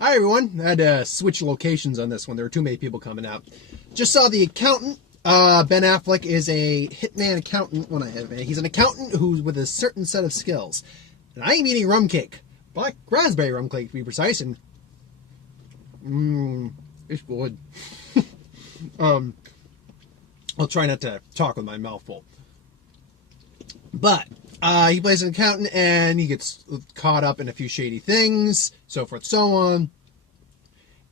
Hi everyone. I had to switch locations on this one. There were too many people coming out. Just saw The Accountant. Ben Affleck is a hitman accountant. He's an accountant who's with a certain set of skills. And I am eating rum cake, black raspberry rum cake to be precise. And it's good. I'll try not to talk with my mouth full. But he plays an accountant, and he gets caught up in a few shady things, so forth, so on.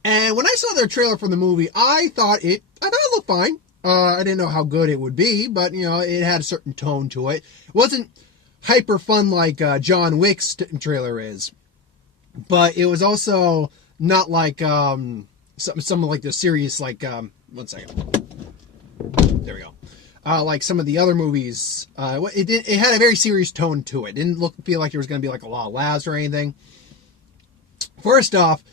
And when I saw their trailer for the movie, I thought it looked fine. I didn't know how good it would be, but it had a certain tone to it. It wasn't hyper fun like John Wick's trailer is, but it was also not like some like the serious one second. There we go. Like some of the other movies, it had a very serious tone to it. It didn't feel like there was going to be like a lot of laughs or anything. First off,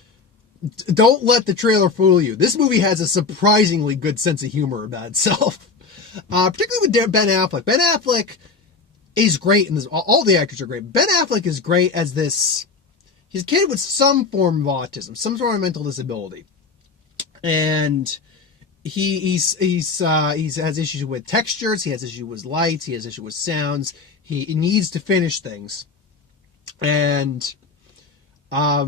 don't let the trailer fool you. This movie has a surprisingly good sense of humor about itself, particularly with Ben Affleck. Ben Affleck is great in this. All the actors are great. Ben Affleck is great as this. He's a kid with some form of autism, some sort of mental disability, and he has issues with textures. He has issues with lights. He has issues with sounds. He needs to finish things, and I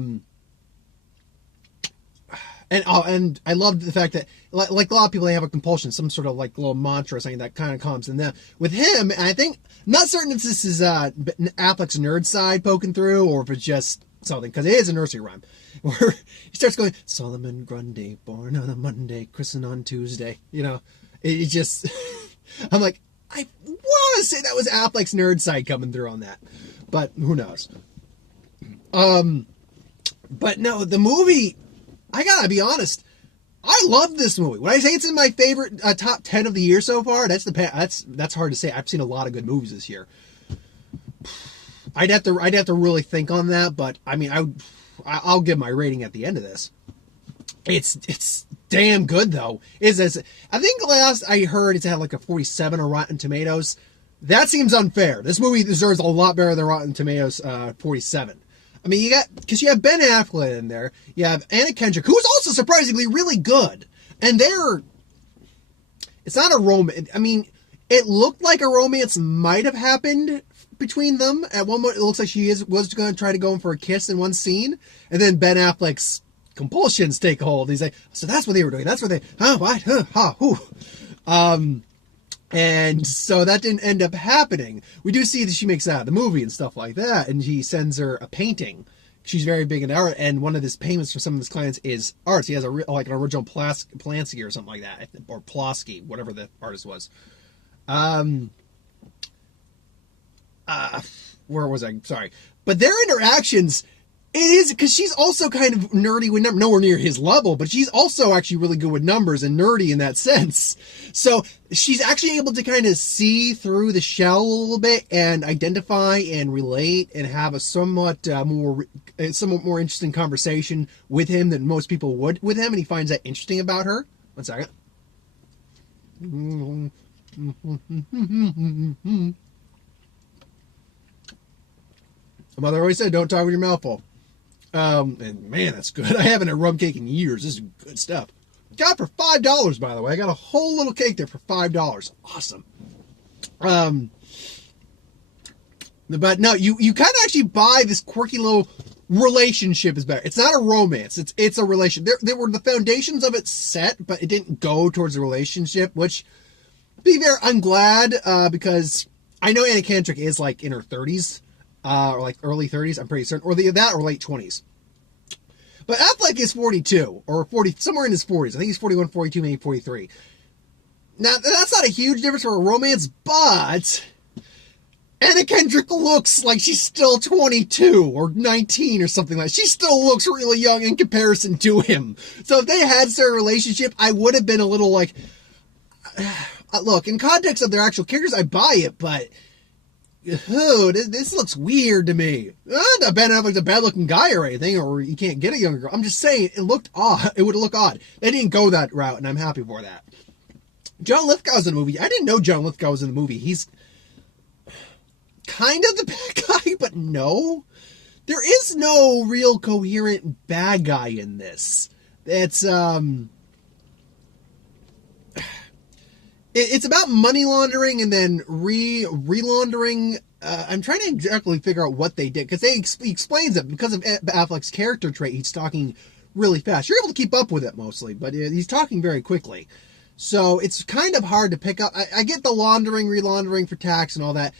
love the fact that like a lot of people, they have a compulsion, some sort of like little mantra or something that kind of comes. And then with him, and I think I'm not certain if this is Affleck's nerd side poking through or if it's just something, because it is a nursery rhyme where he starts going, Solomon Grundy, born on a Monday, christened on Tuesday. It just, I'm like, I want to say that was Affleck's nerd side coming through on that, but who knows? But no, the movie, I gotta be honest, I love this movie. When I say it's in my favorite top 10 of the year so far, that's hard to say. I've seen a lot of good movies this year. I'd have to really think on that, but I mean, I'll give my rating at the end of this. It's damn good though. I think last I heard it's had like a 47 on Rotten Tomatoes. That seems unfair. This movie deserves a lot better than Rotten Tomatoes 47. I mean, because you have Ben Affleck in there, you have Anna Kendrick, who's also surprisingly really good, and it's not a romance. I mean, it looked like a romance might have happened between them at one point. It looks like she was going to try to go in for a kiss in one scene, and then Ben Affleck's compulsions take hold. He's like, so that's what they were doing. That's what they, what, who. And so that didn't end up happening. We do see that she makes out of the movie and stuff like that, and he sends her a painting. She's very big in art, and one of his payments for some of his clients is art. He has an original Polanski or something like that, or Pulaski, whatever the artist was. Where was I? Sorry. But their interactions, it is, because she's also kind of nerdy with numbers, nowhere near his level, but she's also actually really good with numbers and nerdy in that sense. So she's actually able to kind of see through the shell a little bit and identify and relate and have a somewhat more interesting conversation with him than most people would with him, and he finds that interesting about her. One second. My mother always said, don't talk with your mouth full. And man, that's good. I haven't had rum cake in years. This is good stuff. Got it for $5, by the way. I got a whole little cake there for $5. Awesome. But no, you kind of actually buy this quirky little relationship is better. It's not a romance. It's a relation. There were the foundations of it set, but it didn't go towards the relationship, which, to be fair, I'm glad, because I know Anna Kendrick is like in her 30s. Or like early 30s, I'm pretty certain, or that or late 20s. But Affleck is 42, or 40, somewhere in his 40s. I think he's 41, 42, maybe 43. Now, that's not a huge difference for a romance, but Anna Kendrick looks like she's still 22 or 19 or something like that. She still looks really young in comparison to him. So if they had a relationship, I would have been a little like, look, in context of their actual characters, I buy it, but this looks weird to me. Not Ben Affleck's a bad looking guy or anything, or you can't get a younger girl. I'm just saying it looked odd. It would look odd. They didn't go that route, and I'm happy for that. John Lithgow's in the movie. I didn't know John Lithgow was in the movie. He's kind of the bad guy, but no. there is no real coherent bad guy in this. It's it's about money laundering and then re-laundering. I'm trying to exactly figure out what they did, because he explains it because of Affleck's character trait. He's talking really fast. You're able to keep up with it mostly, but he's talking very quickly. So it's kind of hard to pick up. I get the laundering, re-laundering for tax and all that.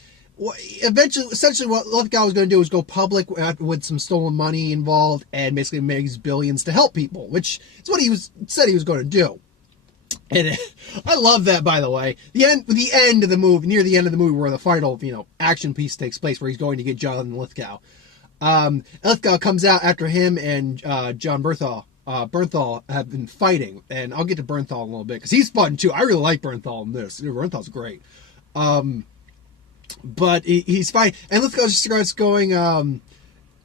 Essentially what Lithgow was going to do was go public with some stolen money involved and basically make billions to help people, which is what said he was going to do. And I love that, by the way. The end of the movie, near the end of the movie, where the final, action piece takes place, where he's going to get John Lithgow. Lithgow comes out after him and John Bernthal have been fighting, and I'll get to Bernthal in a little bit because he's fun too. I really like Bernthal in this. Bernthal's great. But he's fighting, and Lithgow just starts going.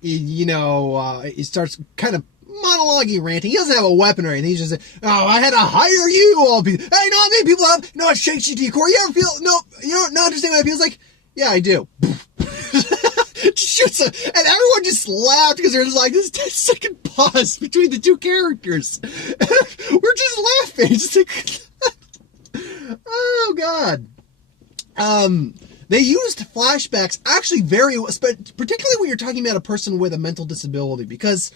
He starts kind of monologue-y ranting. He doesn't have a weapon or anything. He's just I had to hire you all. Hey, how many people have? No, it shakes you to your core. You ever feel? No, you don't understand what it feels like. Yeah, I do. Shoots him, and everyone just laughed because there's like this 10-second pause between the two characters. We're just laughing. Just like, oh god. They used flashbacks actually particularly when you're talking about a person with a mental disability, because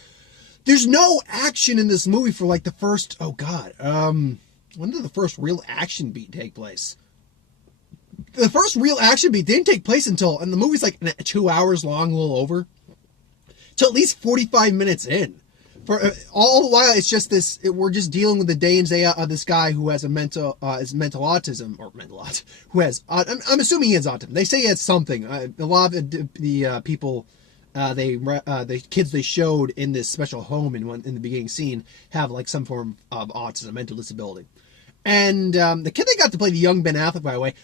there's no action in this movie for like the first, when did the first real action beat take place? The first real action beat didn't take place until, and the movie's like 2 hours long, a little over, till at least 45 minutes in. For all the while, it's just we're just dealing with the day in, day out of this guy who has mental autism, who has, I'm assuming he has autism. They say he has something. A lot of the people, the kids they showed in this special home in the beginning scene have like some form of autism, mental disability. And the kid they got to play, the young Ben Affleck, by the way,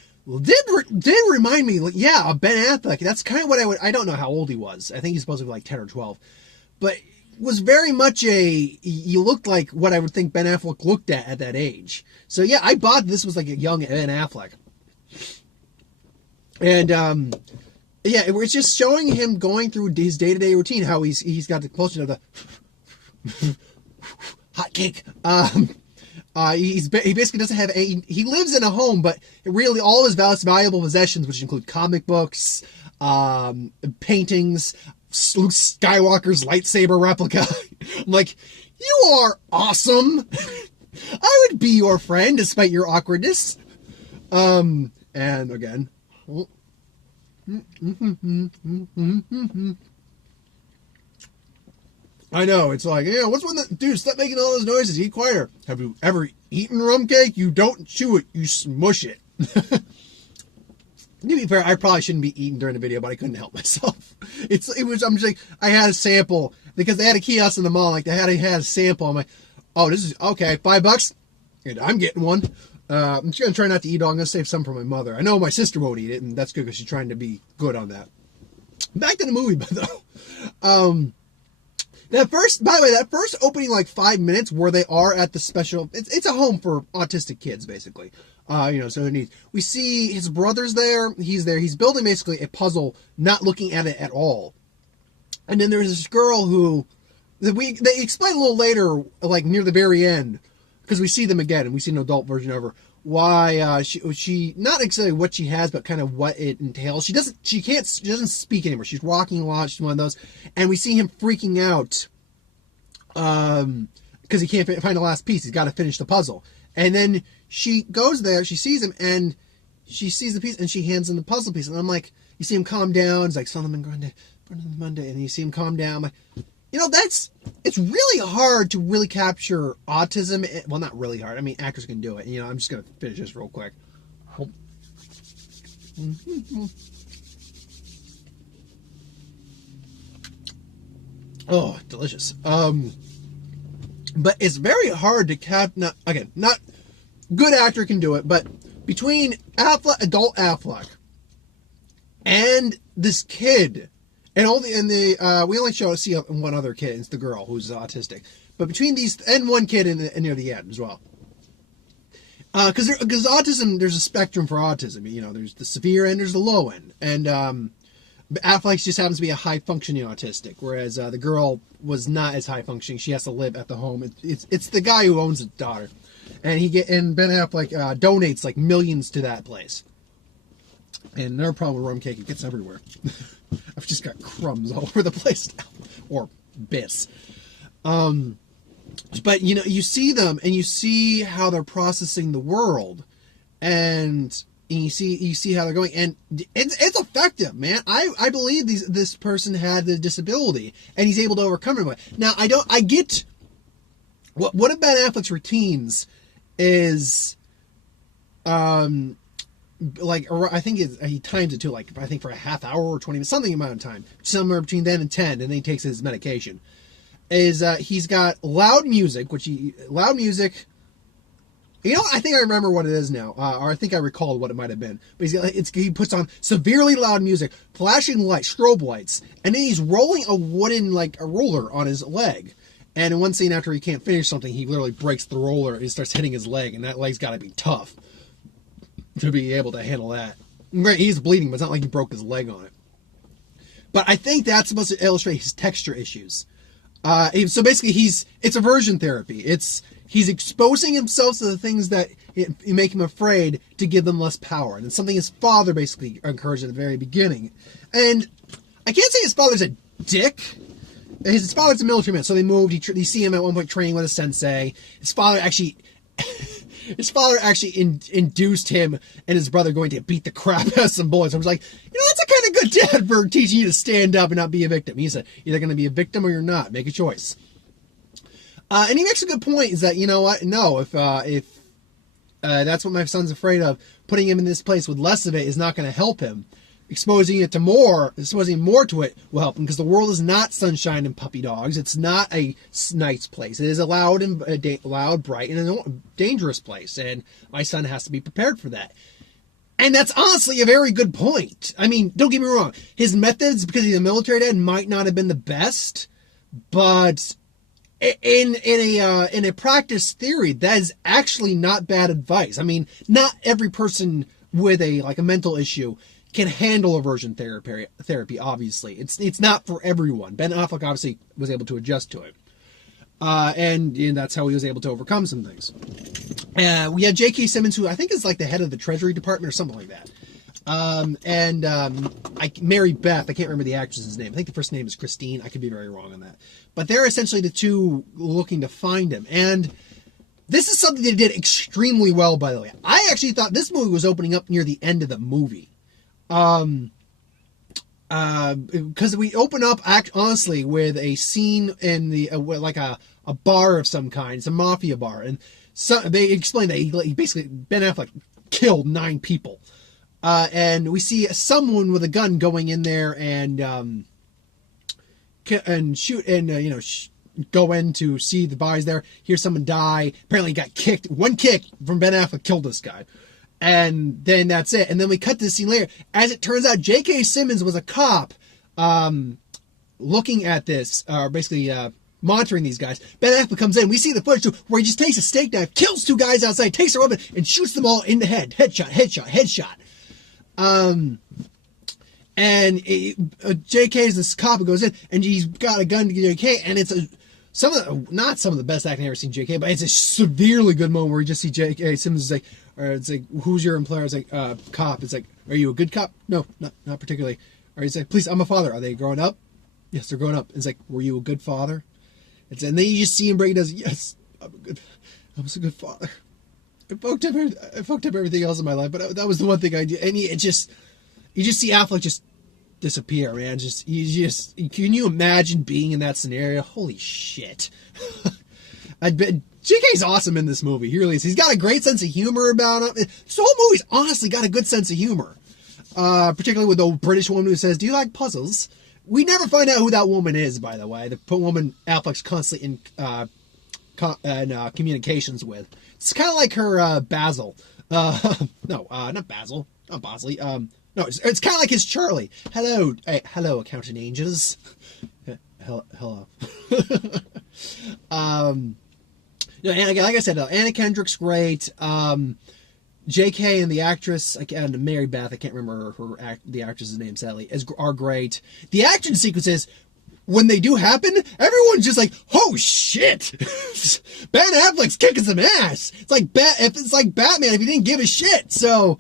did remind me, of Ben Affleck. That's kind of what I don't know how old he was. I think he's supposed to be like 10 or 12. But was very much you looked like what I would think Ben Affleck looked at that age. So yeah, I bought this was like a young Ben Affleck. And it's just showing him going through his day-to-day routine, how he's got the closer to the hot cake. He basically doesn't have he lives in a home, but really all his valuable possessions, which include comic books, paintings, Luke Skywalker's lightsaber replica. I'm like, you are awesome. I would be your friend despite your awkwardness. And again, I know, it's like, what's one that, dude, stop making all those noises, eat quieter. Have you ever eaten rum cake? You don't chew it, you smush it. To be fair, I probably shouldn't be eating during the video, but I couldn't help myself. I'm just like, I had a sample, because they had a kiosk in the mall, like they had a sample. I'm like, oh, this is, okay, $5? And I'm getting one. I'm just going to try not to eat it all. I'm going to save some for my mother. I know my sister won't eat it, and that's good because she's trying to be good on that. Back to the movie, though. That first opening like 5 minutes where they are at the special, it's a home for autistic kids, basically. So we see his brother's there. He's there. He's building basically a puzzle, not looking at it at all. And then there's this girl who they explain a little later, like near the very end, because we see them again and we see an adult version of her. Why she not exactly what she has, but kind of what it entails. She doesn't speak anymore. She's walking a lot. She's one of those, and we see him freaking out because he can't find the last piece. He's got to finish the puzzle. And then she goes there, she sees him, and she sees the piece, and she hands him the puzzle piece. And I'm like, you see him calm down. It's like, Solomon Grande, Monday, and you see him calm down. I'm like, it's really hard to really capture autism. Well, not really hard. I mean, actors can do it. I'm just going to finish this real quick. Oh, delicious. But it's very hard to not good actor can do it, but between adult Affleck and this kid, and we only see one other kid, it's the girl who's autistic, but between these and one kid near the end as well, because autism, there's a spectrum for autism. There's the severe end, there's the low end, and Affleck just happens to be a high-functioning autistic, whereas the girl was not as high-functioning. She has to live at the home. It's the guy who owns the daughter, and Ben Affleck donates like millions to that place. And another problem with rum cake, it gets everywhere. I've just got crumbs all over the place now, or bits. But you see them, and you see how they're processing the world, and you see how they're going, and it's effective, man. I believe this person had the disability, and he's able to overcome it. Now I get what about Affleck's routines is, like, I think he times it to, like, I think for a half hour or 20 minutes, something amount of time, somewhere between then and 10, and then he takes his medication. Is he's got loud music, I think I remember what it is now, or I think I recall what it might have been. But he puts on severely loud music, flashing lights, strobe lights, and then he's rolling a wooden, like, a roller on his leg. And in one scene, after he can't finish something, he literally breaks the roller and starts hitting his leg, and that leg's got to be tough to be able to handle that. Right, he's bleeding, but it's not like he broke his leg on it. But I think that's supposed to illustrate his texture issues. So basically, it's aversion therapy. He's exposing himself to the things that make him afraid to give them less power. And it's something his father basically encouraged at the very beginning. And I can't say his father's a dick. His father's a military man, so they moved. You see him at one point training with a sensei. His father actually induced him and his brother going to beat the crap out of some boys. I was like, that's a kind of good dad for teaching you to stand up and not be a victim. He said, either going to be a victim or you're not. Make a choice. And he makes a good point, is that, no, if that's what my son's afraid of, putting him in this place with less of it is not going to help him. Exposing more to it will help him, because the world is not sunshine and puppy dogs. It's not a nice place. It is a loud, bright, and a dangerous place, and my son has to be prepared for that. And that's honestly a very good point. I mean, don't get me wrong. His methods, because he's a military dad, might not have been the best, but in a practice theory, that is actually not bad advice. I mean, not every person with a mental issue can handle aversion therapy, obviously. It's not for everyone. Ben Affleck obviously was able to adjust to it. And that's how he was able to overcome some things. We have J.K. Simmons, who I think is like the head of the Treasury Department or something like that. Mary Beth, I can't remember the actress's name. I think the first name is Christine. I could be very wrong on that. But they're essentially the two looking to find him. And this is something they did extremely well, by the way. I actually thought this movie was opening up near the end of the movie. Because we open up honestly with a scene in the like a bar of some kind. It's a mafia bar, and they explain that he basically, Ben Affleck killed 9 people, and we see someone with a gun going in there and shoot and go in to see the bodies there. Hear someone die. Apparently, he got kicked. One kick from Ben Affleck killed this guy. And then that's it. And then we cut to the scene later. As it turns out, J.K. Simmons was a cop looking at this, basically monitoring these guys. Ben Affleck comes in. We see the footage too, where he just takes a steak knife, kills 2 guys outside, takes their weapon, and shoots them all in the head. Headshot. And J.K. is this cop who goes in, and he's got a gun to J.K., and it's not some of the best acting I've ever seen J.K., but it's a severely good moment where you just see J.K. Simmons is like, or it's like, who's your employer? It's like, cop. It's like, are you a good cop? No, not particularly. Or he's like, please, I'm a father. Are they growing up? Yes, they're growing up. It's like, were you a good father? And then you just see him break. He does, yes, I was a good father. I fucked up everything else in my life, but that was the one thing I did. And you just see Affleck just disappear, man. Can you imagine being in that scenario? Holy shit. J.K.'s awesome in this movie. He really is. He's got a great sense of humor about him. This whole movie's honestly got a good sense of humor. Particularly with the British woman who says, do you like puzzles? We never find out who that woman is, by the way. The woman Affleck's constantly in communications with. It's kind of like her Basil. Not Basil. Not Bosley. No, it's kind of like his Charlie. Hello, accountant angels. Hello. Like I said, Anna Kendrick's great. J.K. and the actress, and Mary Beth, I can't remember the actress's name, sadly, are great. The action sequences, when they do happen, everyone's just like, oh shit! Ben Affleck's kicking some ass! It's like Batman if he didn't give a shit, so...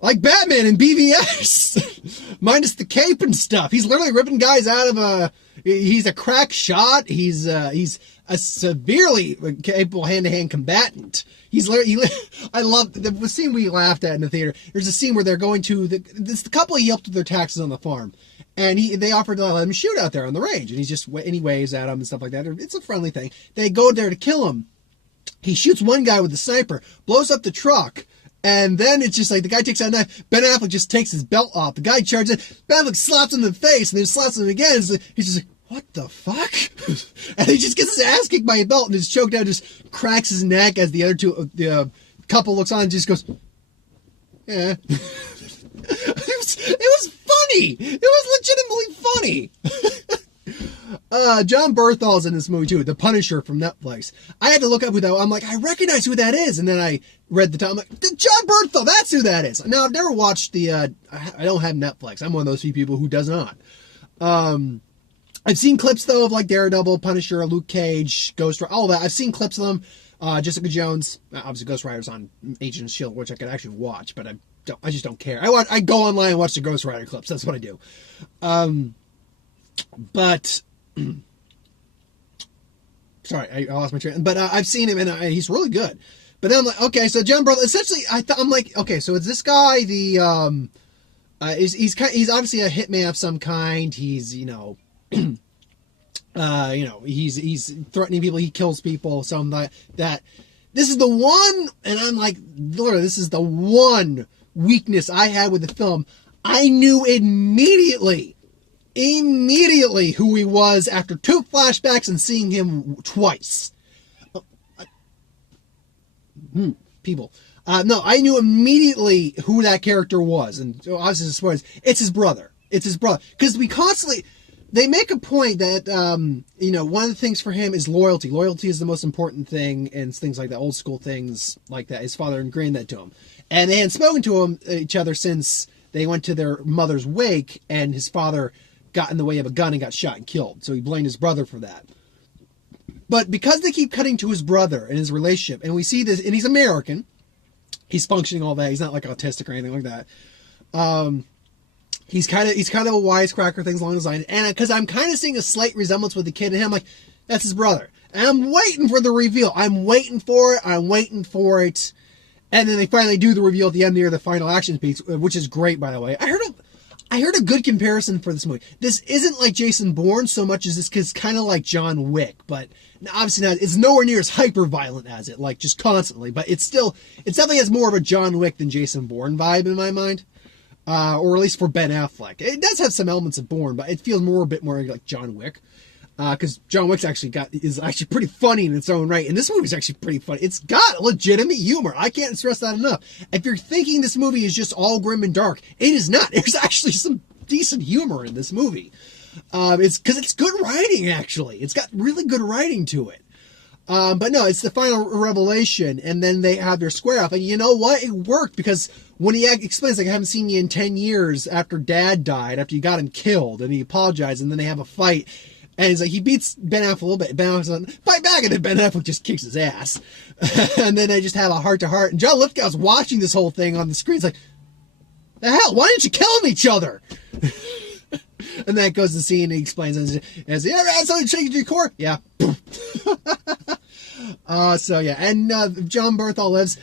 Like Batman in BVS! Minus the cape and stuff. He's literally ripping guys out of he's a crack shot, he's a severely capable hand-to-hand combatant. I love the scene we laughed at in the theater. There's a scene where they're going to the couple he helped with their taxes on the farm, and they offered to let him shoot out there on the range, and he waves at them and stuff like that. It's a friendly thing. They go there to kill him. He shoots one guy with the sniper, blows up the truck, and then it's just like the guy takes out a knife. Ben Affleck just takes his belt off. The guy charges in. Ben Affleck slaps him in the face, and then slaps him again. He's just like, what the fuck? And he just gets his ass kicked by a belt and is choked out, just cracks his neck as the other the couple looks on and just goes, yeah. It was funny. It was legitimately funny. John Berthol's in this movie too, The Punisher from Netflix. I had to look up who that was. I'm like, I recognize who that is. And then I read the title. I'm like, John Berthol, that's who that is. Now, I've never watched I don't have Netflix. I'm one of those few people who does not. I've seen clips, though, of like Daredevil, Punisher, Luke Cage, Ghost Rider, all that. I've seen clips of them. Jessica Jones, obviously Ghost Rider's on Agents of S.H.I.E.L.D., which I could actually watch, but I just don't care. I go online and watch the Ghost Rider clips. That's what I do. But sorry, I lost my train. But I've seen him, and he's really good. But then I'm like, okay, so John Berthol, essentially, I'm like, okay, so is this guy he's obviously a hitman of some kind. He's, he's threatening people. He kills people. So I'm like, this is the one, and I'm like, literally, this is the one weakness I had with the film. I knew immediately who he was after 2 flashbacks and seeing him twice. People. No, I knew immediately who that character was. And obviously, spoilers, it's his brother. It's his brother. Because they make a point that, one of the things for him is loyalty. Loyalty is the most important thing, and things like that, old school things like that. His father ingrained that to him. And they hadn't spoken to each other since they went to their mother's wake, and his father got in the way of a gun and got shot and killed. So he blamed his brother for that. But because they keep cutting to his brother and his relationship, and we see this, and he's American, he's functioning, all that, he's not like autistic or anything like that. He's kind of a wisecracker, things along those lines. And because I'm kind of seeing a slight resemblance with the kid and him, like, that's his brother. And I'm waiting for the reveal. I'm waiting for it. And then they finally do the reveal at the end near the final action piece, which is great, by the way. I heard a good comparison for this movie. This isn't like Jason Bourne so much as it's kind of like John Wick, but obviously not. It's nowhere near as hyper violent as it, like just constantly. But it definitely has more of a John Wick than Jason Bourne vibe in my mind, or at least for Ben Affleck. It does have some elements of Bourne, but it feels a bit more like John Wick. Because John Wick's is actually pretty funny in its own right, and this movie's actually pretty funny. It's got legitimate humor. I can't stress that enough. If you're thinking this movie is just all grim and dark, it is not. There's actually some decent humor in this movie. It's because it's good writing, actually. It's got really good writing to it. But no, it's the final revelation, and then they have their square off. And you know what? It worked, because when he explains, like, I haven't seen you in 10 years after Dad died, after you got him killed, and he apologized, and then they have a fight. And he's like, he beats Ben Affleck a little bit. Ben Affleck's like, fight back, and then Ben Affleck just kicks his ass. And then they just have a heart-to-heart. And John Lithgow's watching this whole thing on the screen. He's like, the hell? Why didn't you kill each other? And then it goes to the scene, and he explains, and he's like, yeah, something shaking to your core? Yeah. So, yeah. And John Berthol lives.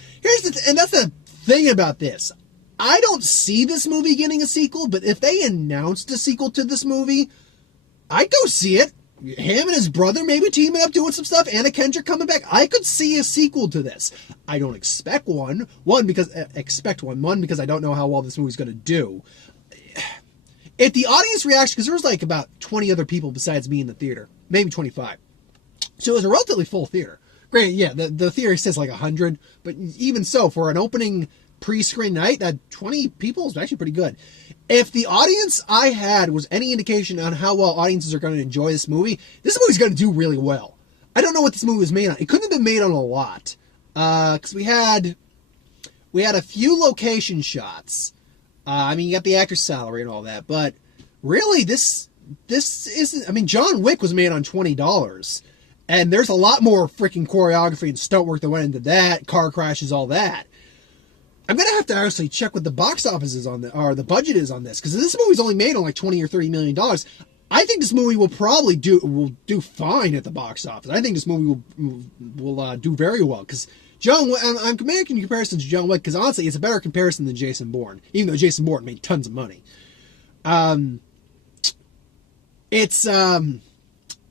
And that's the thing about this. I don't see this movie getting a sequel, but if they announced a sequel to this movie, I'd go see it. Him and his brother maybe teaming up, doing some stuff. Anna Kendrick coming back. I could see a sequel to this. I don't expect one. One, because I don't know how well this movie's going to do. If the audience reaction, because there was like about 20 other people besides me in the theater, maybe 25. So it was a relatively full theater. Granted, yeah, the theater says like 100, but even so, for an opening pre-screen night, that 20 people is actually pretty good. If the audience I had was any indication on how well audiences are going to enjoy this movie's going to do really well. I don't know what this movie was made on. It couldn't have been made on a lot. Because we had We had a few location shots. I mean, you got the actor's salary and all that, but really, this isn't. I mean, John Wick was made on $20, and there's a lot more freaking choreography and stunt work that went into that, car crashes, all that. I'm gonna have to actually check what the box office is on or the budget is on this, because this movie's only made on like $20 or $30 million. I think this movie will probably do fine at the box office. I think this movie will do very well, because I'm making comparisons to John Wick because honestly, it's a better comparison than Jason Bourne, even though Jason Bourne made tons of money. If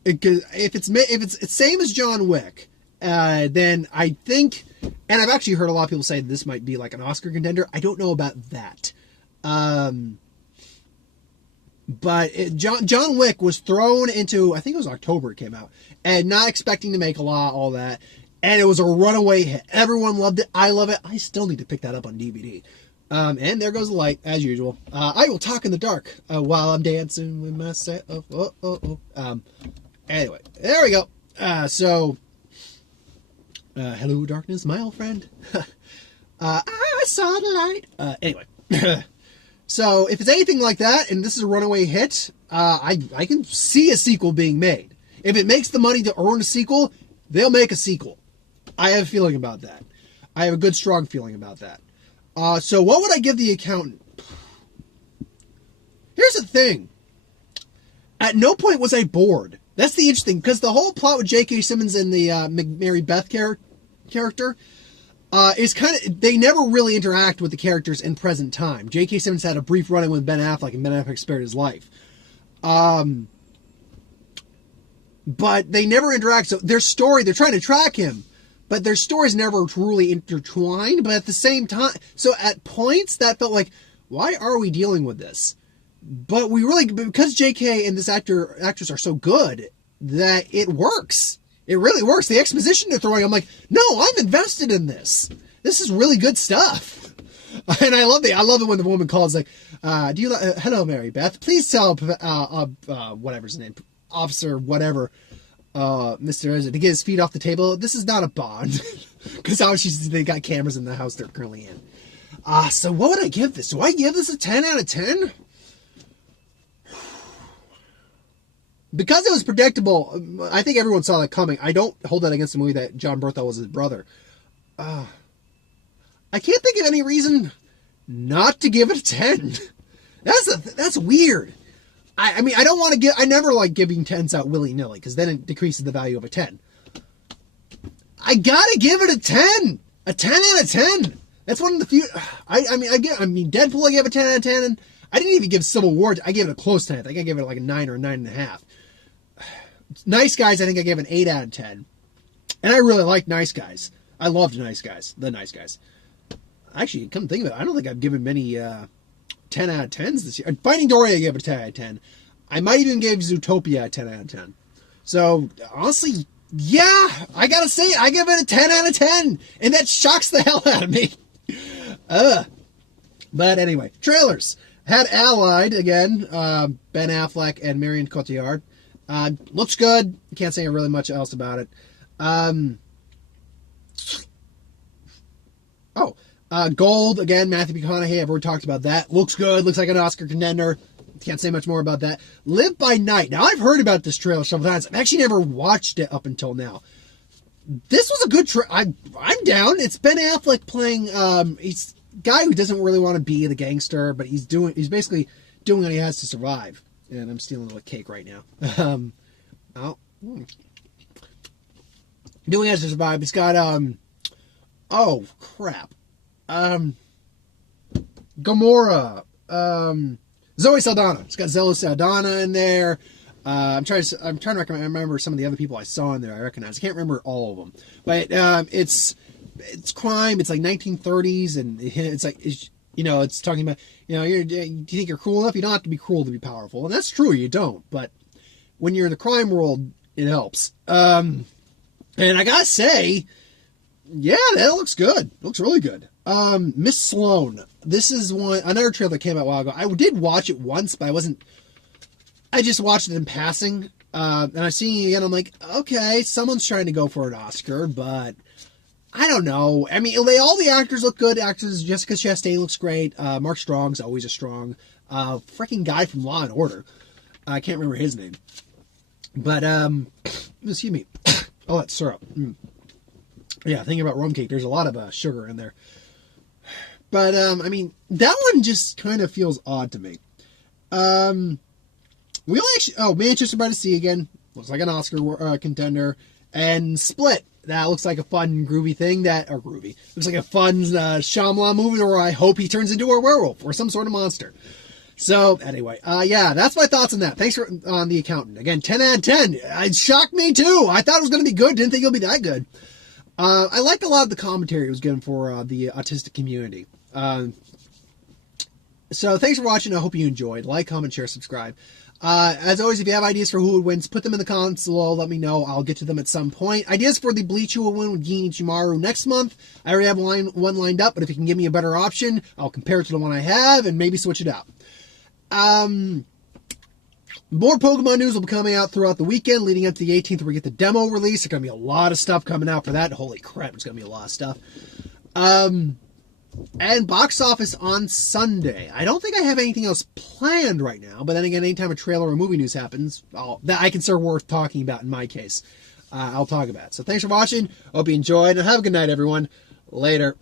it's same as John Wick, then I think, and I've actually heard a lot of people say this might be like an Oscar contender. I don't know about that. But John Wick was thrown into, I think it was October it came out, and not expecting to make a lot, all that. And it was a runaway hit. Everyone loved it. I love it. I still need to pick that up on DVD. And there goes the light, as usual. I will talk in the dark while I'm dancing with myself. Anyway, there we go. Hello, darkness, my old friend. I saw the light. Anyway. So, if it's anything like that, and this is a runaway hit, I can see a sequel being made. If it makes the money to earn a sequel, they'll make a sequel. I have a feeling about that. I have a good, strong feeling about that. So what would I give The Accountant? Here's the thing. At no point was I bored. That's the interesting, because the whole plot with J.K. Simmons and the Mary Beth character is kind of, they never really interact with the characters in present time. J.K. Simmons had a brief run-in with Ben Affleck, and Ben Affleck spared his life. But they never interact, so their story, they're trying to track him, but their stories never truly intertwined. But at the same time, so at points that felt like, why are we dealing with this? But we really, because JK and this actress are so good, that it works. It really works. The exposition they're throwing, I'm like, no, I'm invested in this. This is really good stuff. And I love it when the woman calls like, hello, Mary Beth, please tell, whatever his name, officer, whatever, Mr. Ezra, to get his feet off the table. This is not a Bond. Because obviously they got cameras in the house they're currently in. So what would I give this? Do I give this a 10 out of 10? Because it was predictable, I think everyone saw that coming. I don't hold that against the movie that John Berthel was his brother. I can't think of any reason not to give it a 10. That's weird. I mean, I don't want to give, I never like giving 10s out willy-nilly, because then it decreases the value of a 10. I gotta give it a 10! A 10 out of 10! That's one of the few, I mean, Deadpool I gave a 10 out of 10, and I didn't even give Civil War, I gave it a close 10. I think I gave it like a 9 or a 9.5. Nice Guys, I think I gave an 8 out of 10. And I really liked Nice Guys. I loved Nice Guys. The Nice Guys. Actually, come to think of it, I don't think I've given many 10 out of 10s this year. Finding Dory, I gave it a 10 out of 10. I might even give Zootopia a 10 out of 10. So, honestly, yeah, I gotta say, I give it a 10 out of 10. And that shocks the hell out of me. But anyway, trailers. Had Allied again, Ben Affleck and Marion Cotillard. Looks good. Can't say really much else about it. Gold, again, Matthew McConaughey. I've already talked about that. Looks good. Looks like an Oscar contender. Can't say much more about that. Live by Night. Now, I've heard about this trailer several times. I've actually never watched it up until now. This was a good trailer. I'm down. It's Ben Affleck playing, he's a guy who doesn't really want to be the gangster, but he's basically doing what he has to survive. And I'm stealing a little cake right now. Doing it has to survive. It's got, oh, crap. Gamora. Zoe Saldana. It's got Zoe Saldana in there. I'm trying to remember some of the other people I saw in there I recognize. I can't remember all of them. But it's crime. It's like 1930s, and it's like, it's talking about, do you think you're cruel enough? You don't have to be cruel to be powerful. And that's true, you don't. But when you're in the crime world, it helps. And I gotta say, yeah, that looks good. It looks really good. Miss Sloane. This is another trailer that came out a while ago. I did watch it once, but I just watched it in passing. And I've seen it again. I'm like, okay, someone's trying to go for an Oscar, but I don't know. I mean, all the actors look good. Actors, Jessica Chastain looks great. Mark Strong's always a strong. Freaking guy from Law and Order. I can't remember his name. But, excuse me. Oh, that's syrup. Yeah, thinking about rum cake, there's a lot of sugar in there. But, I mean, that one just kind of feels odd to me. Manchester by the Sea again. Looks like an Oscar contender. And Split. That looks like a fun, groovy thing looks like a fun Shyamalan movie where I hope he turns into a werewolf or some sort of monster. So, anyway, that's my thoughts on that. Thanks on The Accountant. Again, 10 out of 10. It shocked me, too. I thought it was going to be good. Didn't think it would be that good. I liked a lot of the commentary it was given for the autistic community. So, thanks for watching. I hope you enjoyed. Like, comment, share, subscribe. As always, if you have ideas for who wins, put them in the comments below. Let me know. I'll get to them at some point. Ideas for the Bleach Who Will Win with Gin Ichimaru next month. I already have one lined up, but if you can give me a better option, I'll compare it to the one I have and maybe switch it out. More Pokemon news will be coming out throughout the weekend, leading up to the 18th, where we get the demo release. There's going to be a lot of stuff coming out for that. Holy crap, there's going to be a lot of stuff. And box office on Sunday. I don't think I have anything else planned right now, but then again, anytime a trailer or movie news happens, that I consider worth talking about in my case. I'll talk about it. So thanks for watching. Hope you enjoyed, and have a good night, everyone. Later.